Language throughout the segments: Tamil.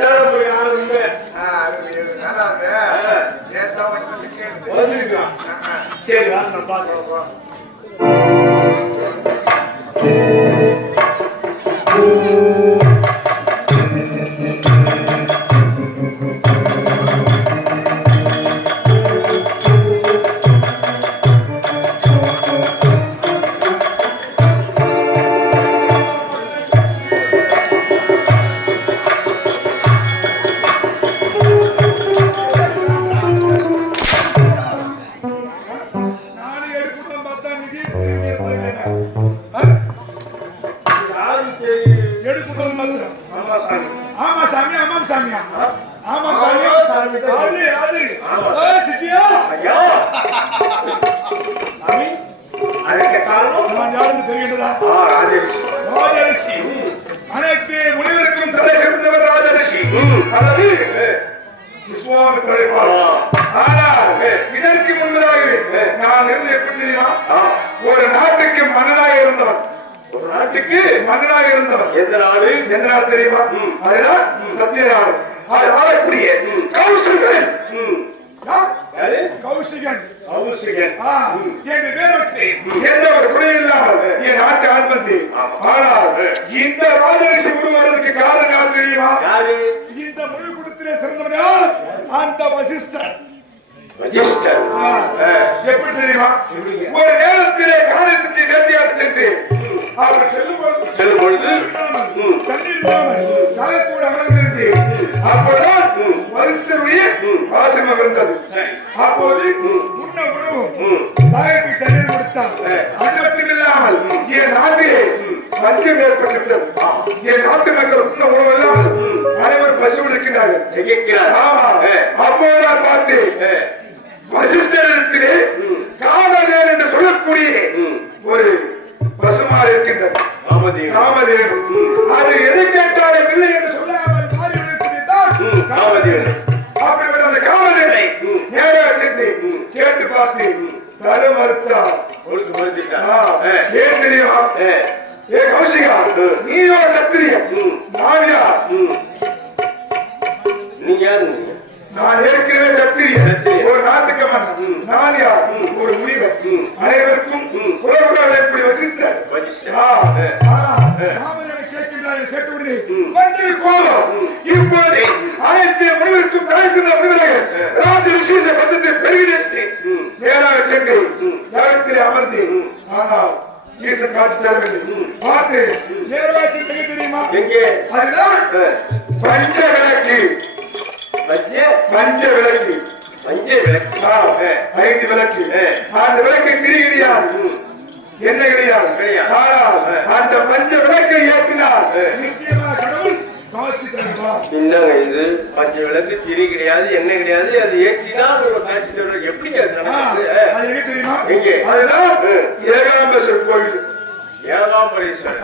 தேவை போய் யாரும் இல்லை. வந்துருக்கான். சரி வா நான் பார்க்குறேன் ஆமா சாமி சாமி. ஆமா. ஓ சிசியா ஐயா. சாமி அதுக்கு காரணம்? நான் யாருன்னு தெரிகின்றதா ஆ ராஜேஷ் ராஜரிஷி. அனைத்து முனிவருக்கும் தலை சிறந்தவர் ராஜரிஷி. அதாவது ஏ, விஸ்வாமித்திர வழிபாடு. ஆனால் இதற்கு முன்பதாகவே நான் இருந்து எப்படி தெரியுமா ஒரு நாட்டுக்கு மன்னனாக இருந்தவன். ஒரு நாட்டுக்கு மன்னனாக இருந்தவன். எந்த நாடு? எந்த நாடு தெரியுமா. அதுதான் இல்லாமல் தாகத்தோடு அமர்ந்திருந்து அப்போதான் வரிஷ்டருடைய வாசம் இருந்தது அப்போது உண்ண உணவும் தாகத்துக்கு தண்ணீர் கொடுத்தார். அது மட்டும் இல்லாமல் என் நாட்டிலே பஞ்சம் ஏற்பட்டுவிட்டது என் நாட்டு மக்கள் உண்ண உணவு இல்லாமல் அனைவரும் பசுவில் இருக்கின்றார்கள் அப்போதான் பார்த்து வசிஷ்டருக்கு காமதேவன் என்று சொல்லக்கூடிய ஒரு பசுமாறு இருக்கின்றது. காமதேவன். காமதேவன் அது எதை? ராமனை கேட்கின்றாய், கேட்டவுடனே மந்திரி கோபம். இப்போது அனைத்து முனிவருக்கும் தலை சிறந்த முனிவராக ராஜரிஷி இந்த பந்தத்தை பெருகினேற்றி நேராக சென்று நகரத்திலே அமர்ந்து ஆனால் ஈசன் காட்சி தரவில்லை பார்த்து சென்று எங்க தெரியுமா? எங்கே? அதுதான் பஞ்ச விளக்கு. பஞ்ச? விளக்கு. வஞ்ச விளக்கு. ஐந்து விளக்கு. அந்த விளக்கு திரிகிறார் என்ன கிடையாது. அந்த பஞ்ச என்னங்க இது பஞ்ச விளக்கு திரி கிடையாது எண்ணெய் கிடையாது அது ஏற்றினா ஒரு காட்சி தருவது எப்படி அது ஏகாம்பேஸ்வரர் கோவில் ஏகாம்பரேஸ்வரர்.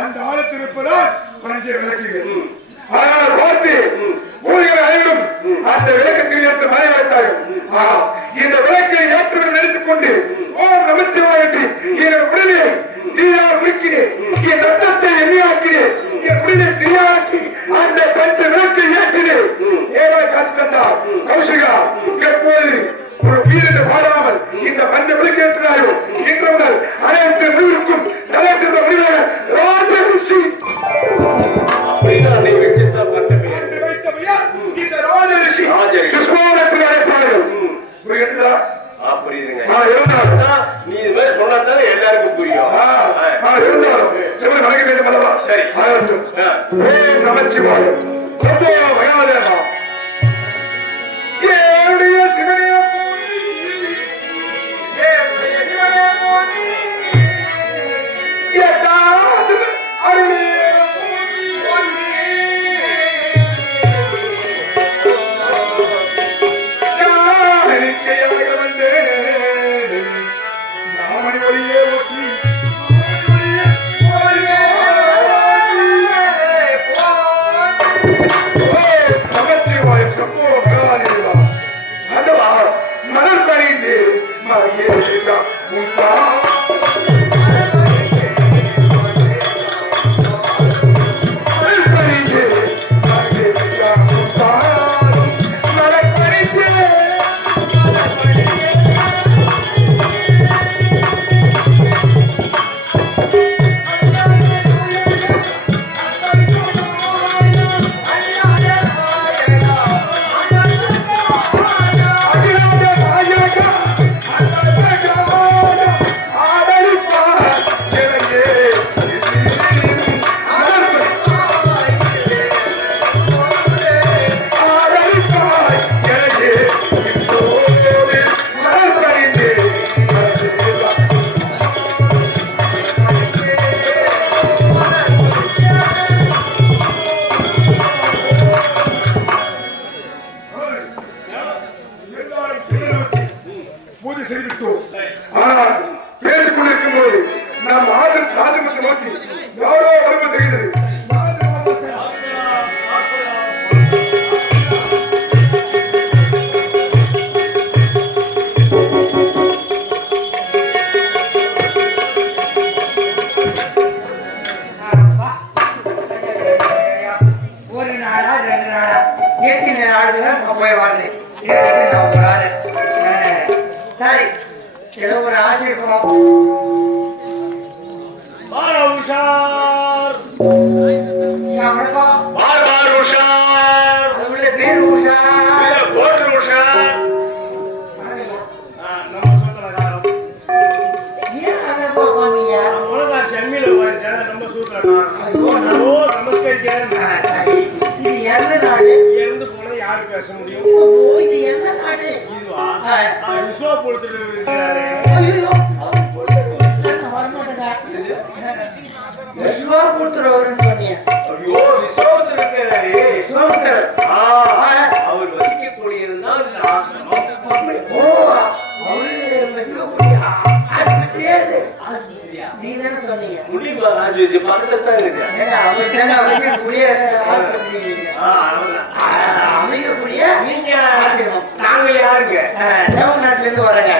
அந்த ஆழத்தில் இருப்பதால் பஞ்ச விளக்குகள் ஆனால் பார்த்து அனைவரும் அந்த விளக்கத்தில் ஏற்ற மழை வைத்தார்கள். இந்த விளக்கை ஏற்றுடன் எடுத்துக் கொண்டு ஓம் நமச்சிவாயத்தில் என் உடலை தீயா அந்த பஞ்ச இருந்தாலும் சிவன் வணங்க வேண்டும் அல்லவா சரி. நமச்சிவாயம் சம்போ மகாதேவா பேச முடியும். விஸ்வாபுரத்துல இருக்கிறாரு. ஐயோ. விஸ்வாபுரத்துல இருக்கிறாரு. அவர் வசிக்கக்கூடியதுதான் ராஜு பக்கத்துல தான் இருக்கு நீங்க ஆசிரமம். நாங்க யாருங்க? தேவநாட்டுல இருந்து வரேங்க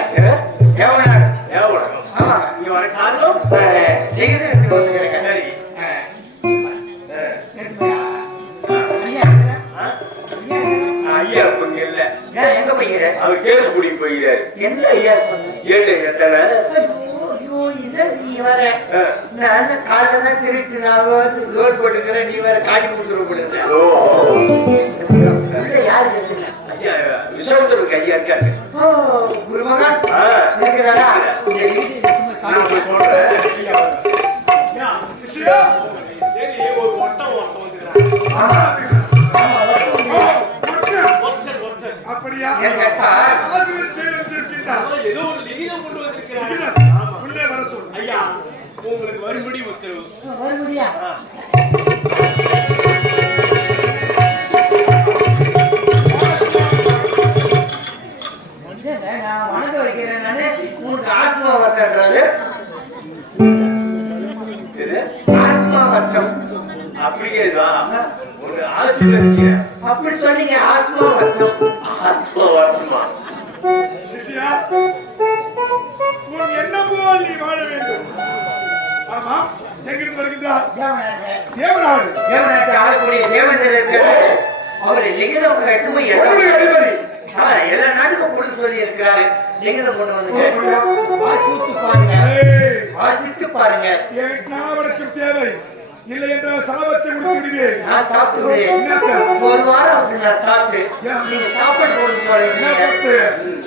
தேவநாடு. எவ்வளவு ஆமா நீ வர காரணம் ஜெகதீஷ் இருந்து வந்துக்கிறேங்க. சரி. ஐயா, இங்க இல்ல. ஏன் எங்க போய்கிற அவர் கேஸ் பிடிக்க போகிறாரு எந்த ஐயா ஏழு எத்தனை? ஐயோ, ஐயோ, இதை நீ வர ஆ. நான் காலைல தான் திருட்டு நான் லோட் போட்டுக்கிறேன் நீ வேற காட்டி கொடுத்துருப்படுங்க யாரு? ஐயா விஸ்வந்தருக்கு ஐயா இருக்காரு. குருமகன். இருக்கிறாரா? நான் சொல்றேன். ஒரு ஒட்டம் ஒருத்தன் வந்துக்கிறான். அப்படியா? ஆசிரியர் தேடி வந்திருக்கின்றார் ஏதோ ஒரு லிகிதம் கொண்டு. ஆமா. உள்ளே வர சொல் ஐயா உங்களுக்கு வரும்படி உத்தரவு. வர வட்டன்றது இது ஆத்மா வட்டம். அப்படியே தான் ஒரு ஆசிரியர் அப்படி சொன்னீங்க ஆத்மா வட்டம். ஆத்மா சிஷ்யா உன் எண்ணம் போல் நீ வாழ வேண்டும். ஆமா எங்கிருந்து வருகின்றார்? தேவநாடு தேவநாயகத்தை ஆளக்கூடிய தேவந்தர் இருக்கிறார். அவரை கட்டுமை. எல்லா நாட்டுக்கும் கொண்டு சொல்லி இருக்கிறாரு லிகிதம் கொண்டு வந்து வாசித்து பாருங்க. வாசித்து பாருங்க. என் நாவடக்கம் தேவை. இல்லை என்றால் சாபத்தை நான் சாப்பிடுவேன். ஒரு வாரம் ஆகுது நான் சாப்பிட்டு. நீங்க சாப்பாடு என்ன போறீங்க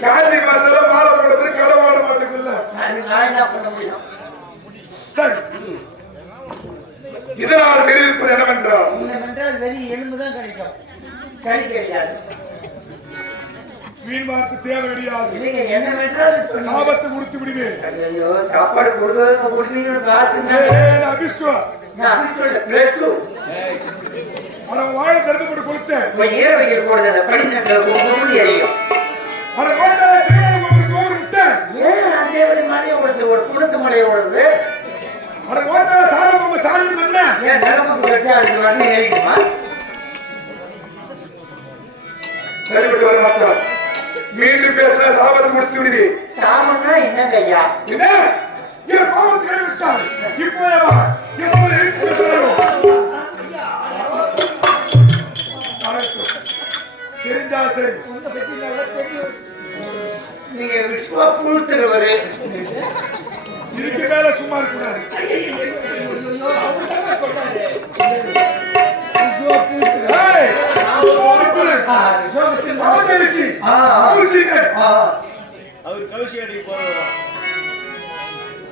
கார்த்திகை மாசத்துல மாலை போடுறது கடை மாட மாட்டேங்குது இல்ல அதுக்கு நான் என்ன பண்ண முடியும்? சரி. இதனால் தெரிவிப்பது என்னவென்றால்? என்னவென்றால் வெறி எலும்பு தான் கிடைக்கும் கறி வீண் வார்த்தை தேவை கிடையாது நீங்க என்னவென்றால் சாபத்தை முடித்து விடுவேன். ஐயோ சாப்பாடு கொடுக்க கொடுத்தீங்கன்னு பார்த்துங்க ஏய், அபிஷ்டு நான் சொல்ல பேசும் அவன் வாழ தர்மப்பட்டு கொடுத்தேன் உன் ஈரவையில் போடுற அந்த படிநட்டில் மூடி எறியும் அவன் கோட்டால திருமணம் கோவில் கோவில் விட்டேன். ஏன் அதே ஒரு மலையை ஓடுது ஒரு குணத்து மலையை ஓடுது சாரப்பம் சாரியம் என்ன ஏன் நிலமுக்கு கட்டி அதுக்கு வந்து ஏறிக்குமா சரிபட்டு வர மாட்டார். மீண்டும் பேசின சாபத்தை முடித்து விடுவேன் சாமன்னா என்னங்க ஐயா என்ன என் பாவத்தை எழுத்து பேசுகிறாரோ தெரிஞ்சா சரி. நீங்க விஸ்வா புழுத்துறவரு இதுக்கு மேல சும்மா இருக்க கூடாது ஏய், விஷ்ணுபுத்திரன், ராஜரிஷி, கௌசிகன். அவர் கௌசி அடிக்கு போறவா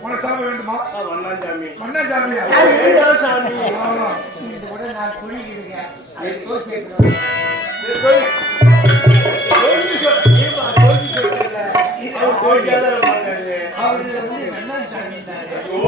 உனக்கு சாப வேண்டுமா? மன்னா சாமி. இந்த கூட நான் குளிக்கிறேங்க அது பார்த்தாரு அவரு வந்து ஓ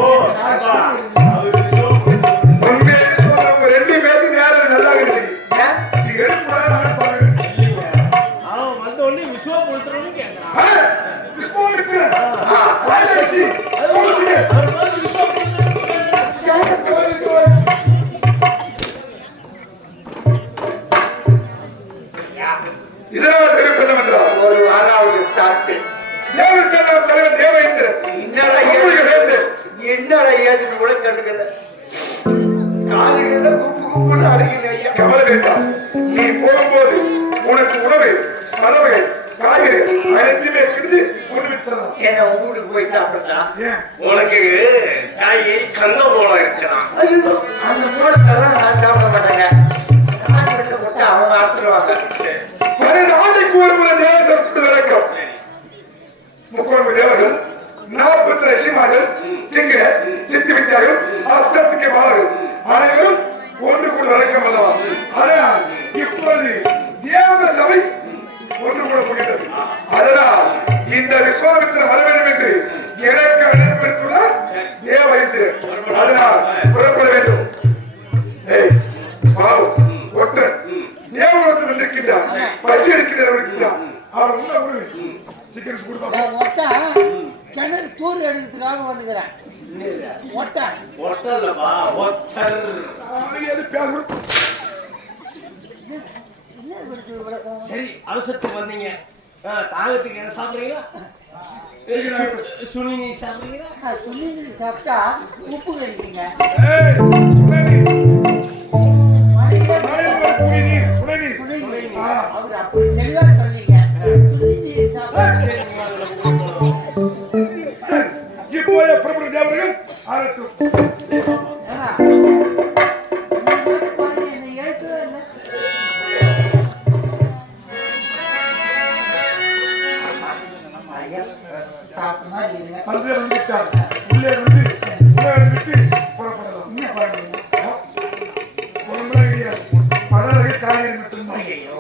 அந்த மூலத்தெல்லாம் நான் சாப்பிட மாட்டேங்க. அவங்க ஆசிடுவாங்க பன்னெண்டு ஆண்டுக்கு ஒரு முறை விளக்கம். முக்கோண தேவர்கள் நாற்பத்தி ரசிமார்கள் திங்க சித்தி வித்தியார்கள் அஸ்தத்துக்கு மாறர்கள் அனைவரும் ஒன்று கூட வழக்கம் அல்லவா? ஆனால் இப்பொழுது தேவ சபை ஒன்று கூட முடிந்தது அதனால் இந்த விஸ்வாமித்திரன் வர வேண்டும் என்று எனக்கு அழைப்பித்துள்ளார் தேவ அதனால் ஆ, தாகத்துக்கு என்ன சாப்பிடுறீங்களா? சுனினி சாப்பிடுறீங்களா சொல்லி சாப்பிட்டா உப்பு கறிக்குங்க சுனனி சுனனி. அவர் அப்படி தெளிவா சொன்னீங்க சுனைங்க சாப்பிட்டா சரி. இப்போது பிரபல வந்து உணவை விட்டு புறப்படலாம். உணவுலாம் கிடையாது பழவகை காய்கறி மட்டும்தான். ஐயோ